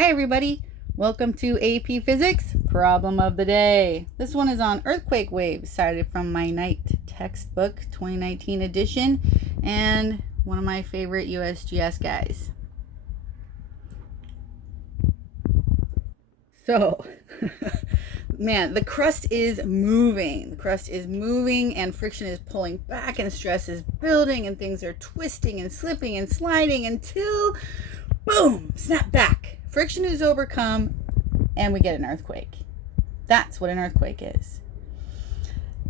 Hi everybody, welcome to AP Physics Problem of the Day. This one is on earthquake waves, cited from my Knight textbook 2019 edition and one of my favorite USGS guys. So, man, the crust is moving. The crust is moving and friction is pulling back and stress is building and things are twisting and slipping and sliding until, boom, snap back. Friction is overcome and we get an earthquake. That's what an earthquake is.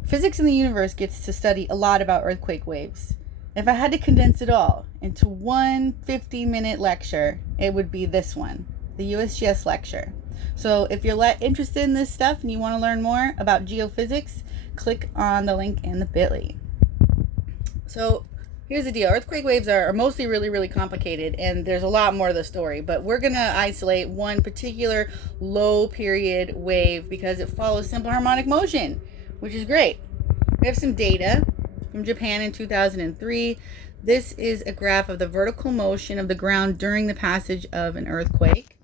Physics in the universe gets to study a lot about earthquake waves. If I had to condense it all into one 50-minute lecture, it would be this one, the USGS lecture. So if you're interested in this stuff and you want to learn more about geophysics, click on the link in the bit.ly. So here's the deal. Earthquake waves are mostly really complicated, and there's a lot more to the story, but we're going to isolate one particular low period wave because it follows simple harmonic motion, which is great. We have some data from Japan in 2003. This is a graph of the vertical motion of the ground during the passage of an earthquake.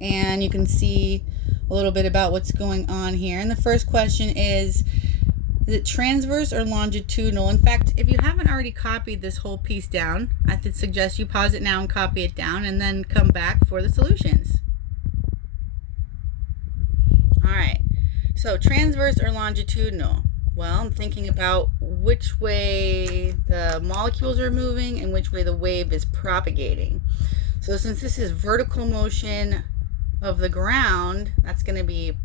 And you can see a little bit about what's going on here. And the first question is it transverse or longitudinal? In fact, if you haven't already copied this whole piece down, I would suggest you pause it now and copy it down and then come back for the solutions. All right, so transverse or longitudinal? Well, I'm thinking about which way the molecules are moving and which way the wave is propagating. So since this is vertical motion of the ground, that's going to be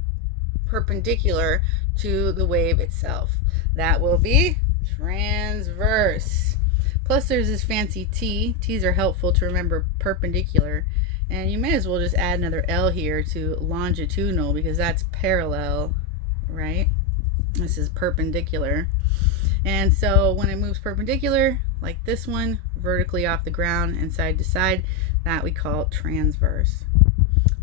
perpendicular to the wave itself. That will be transverse. Plus there's this fancy T. T's are helpful to remember perpendicular. And you may as well just add another L here to longitudinal because that's parallel, right? This is perpendicular. And so when it moves perpendicular, like this one, vertically off the ground and side to side, that we call transverse.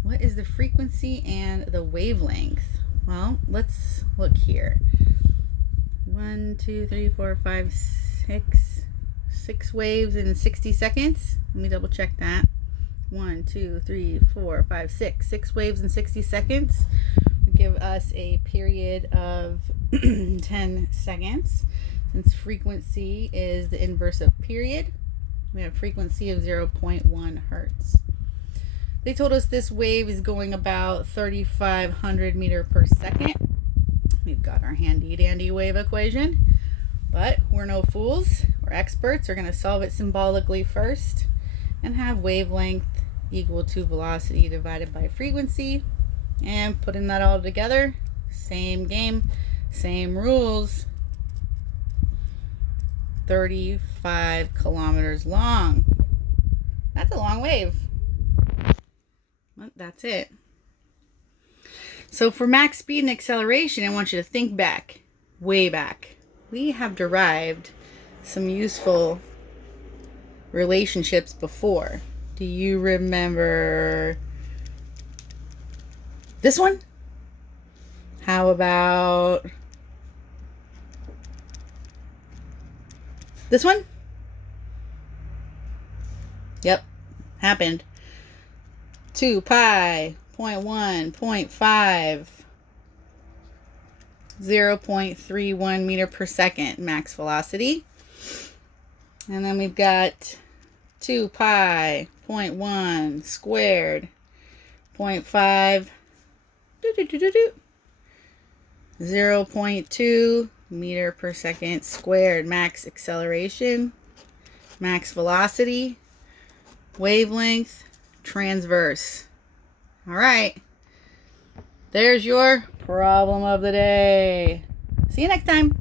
What is the frequency and the wavelength? Well, let's look here. 1, 2, 3, 4, 5, 6. 6 waves in 60 seconds. Let me double check that. 1, 2, 3, 4, 5, 6. 6 waves in 60 seconds would give us a period of 10 seconds. Since frequency is the inverse of period, we have frequency of 0.1 hertz. They told us this wave is going about 3,500 meters per second. We've got our handy dandy wave equation, but we're no fools. We're experts. We're going to solve it symbolically first and have wavelength equal to velocity divided by frequency. And putting that all together, same game, same rules. 35 kilometers long. That's a long wave. Well, that's it. So for max speed and acceleration, I want you to think back, way back. We have derived some useful relationships before. Do you remember this one? How about this one? Yep, happened. 2 pi, 0.1, 0.5, 0.31 meter per second max velocity. And then we've got 2 pi, 0.1 squared, 0.5, 0.2 meter per second squared max acceleration, max velocity, wavelength, transverse. All right, there's your problem of the day. See you next time.